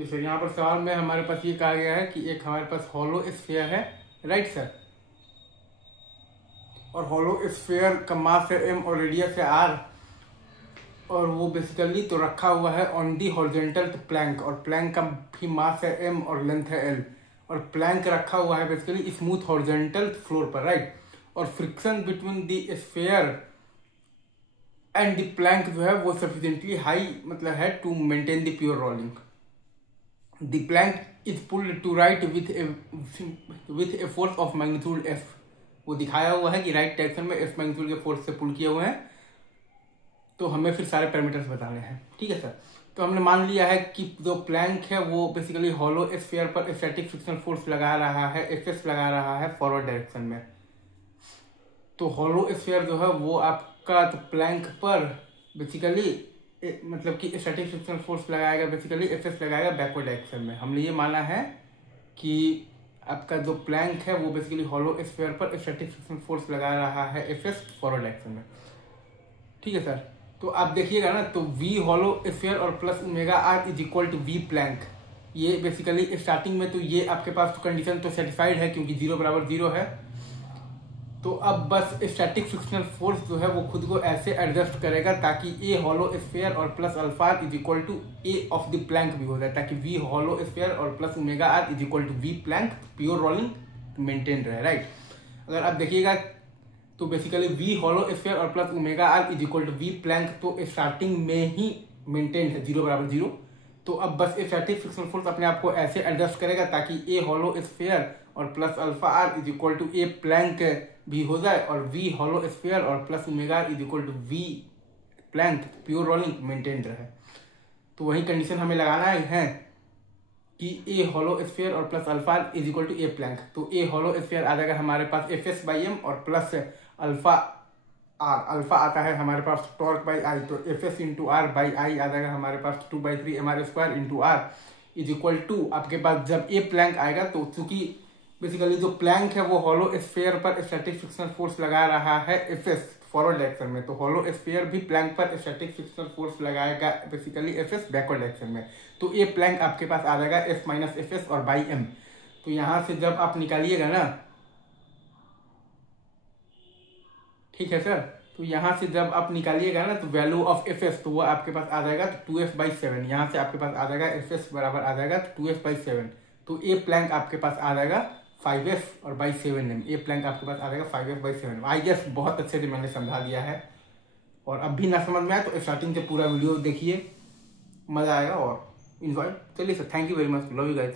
जी sir, यहाँ पर सवाल में हमारे पास ये कहा गया है कि एक हमारे पास हॉलो स्फीयर है, राइट सर, और हॉलो स्फीयर का मास है m और रेडियस है r, और वो बेसिकली तो रखा हुआ है ऑन दी हॉरिजॉन्टल प्लैंक, और प्लैंक का भी मास है m और लेंथ है l, और प्लैंक रखा हुआ है बेसिकली स्मूथ हॉरिजॉन्टल फ्लोर पर, राइट। और friction between the sphere and the plank जो है वो सफिशिएंटली हाई मतलब है to maintain the pure rolling. The plank is pulled to right with a force of magnitude f। वो दिखाया हुआ है कि राइट डायरेक्शन में f मैग्नीट्यूड के फोर्स से पुल किए हुए हैं। तो हमें फिर सारे पैरामीटर्स बताने हैं, ठीक है सर। तो हमने मान लिया है कि जो प्लैंक है वो बेसिकली हॉलो स्फीयर पर स्टैटिक फ्रिक्शन फोर्स लगा रहा है, Fs लगा रहा है फॉरवर्ड डायरेक्शन में। तो हॉलो स्फीयर जो है वो आपका तो प्लैंक पर बेसिकली मतलब कि स्टैटिक फ्रिक्शन फोर्स लगाएगा, बेसिकली Fs लगाएगा बैकवर्ड डायरेक्शन में। हमने ये माना है कि आपका जो प्लैंक है वो बेसिकली हॉलो स्फीयर पर स्टैटिक फ्रिक्शन फोर्स लगा रहा है Fs फॉरवर्ड डायरेक्शन में, ठीक है सर। तो आप देखिएगा ना, तो V हॉलो स्फीयर और plus omega are is equal to V plank. ये बेसिकली स्टार्टिंग में तो ये आपके पास तो कंडीशन तो सेटिस्फाइड है क्योंकि 0 बराबर 0 है। तो अब बस स्टैटिक फ्रिक्शनल फोर्स जो है वो खुद को ऐसे एडजस्ट करेगा ताकि ए हॉलो स्फीयर और plus alpha is equal to a of the plank भी हो जाए, ताकि V हॉलो स्फीयर और plus omega are is equal to V plank pure rolling maintain रहे, राइट। अगर आप देखिएगा तो बेसिकली V हॉलो स्फीयर और plus omega are is equal to V plank तो स्टार्टिंग में ही मेंटेन है 0 बराबर 0। तो अब बस स्टैटिक फ्रिक्शनल फोर्स अपने आप को ऐसे एडजस्ट करेगा ताकि ए हॉलो स्फीयर और plus alpha R is equal to a plank भी हो जाए, और V हॉलो स्फीयर और plus omega are is equal to V plank pure rolling maintain रहे। तो वही कंडीशन हमें लगाना है कि ए हॉलो स्फीयर और plus alpha is equal to a plank. तो ए हॉलो स्फीयर आ जाएगा हमारे पास Fs बाई एम और प्लस अल्फा आर, अल्फा आता है हमारे पास टॉर्क बाई आई, तो Fs into R by I आ जाएगा हमारे पास 2/3 mr square into R is equal to आपके पास जब ए प्लैंक आएगा तो चूंकि बेसिकली जो प्लैंक है वो हॉलो स्फीयर पर स्टैटिक फ्रिक्शनल फोर्स लगा रहा है Fs फॉरवर्ड डायरेक्शन में, तो हॉलो स्फीयर भी प्लैंक पर स्टैटिक फ्रिक्शनल फोर्स लगाएगा बेसिकली Fs बैकवर्ड डायरेक्शन में। तो ए प्लैंक आपके पास आ जाएगा F माइनस Fs और बाई एम। तो यहाँ से जब आप निकालिएगा ना, ठीक है सर, तो यहाँ से जब आप निकालिएगा ना तो वैल्यू ऑफ Fs तो वो आपके पास आ जाएगा 2f/7। यहाँ से आपके पास आ जाएगा Fs बराबर आ जाएगा 2f/7। तो ए प्लैंक आपके पास आ जाएगा 5f और बाई 7m। ए प्लैंक आपके पास आ जाएगा 5f/7। आई गेस बहुत अच्छे से मैंने समझा दिया है, और अब भी ना समझ में आए तो स्टार्टिंग से पूरा वीडियो देखिए, मजा आएगा और इंजॉय। चलिए sir, thank you very much, love you guys.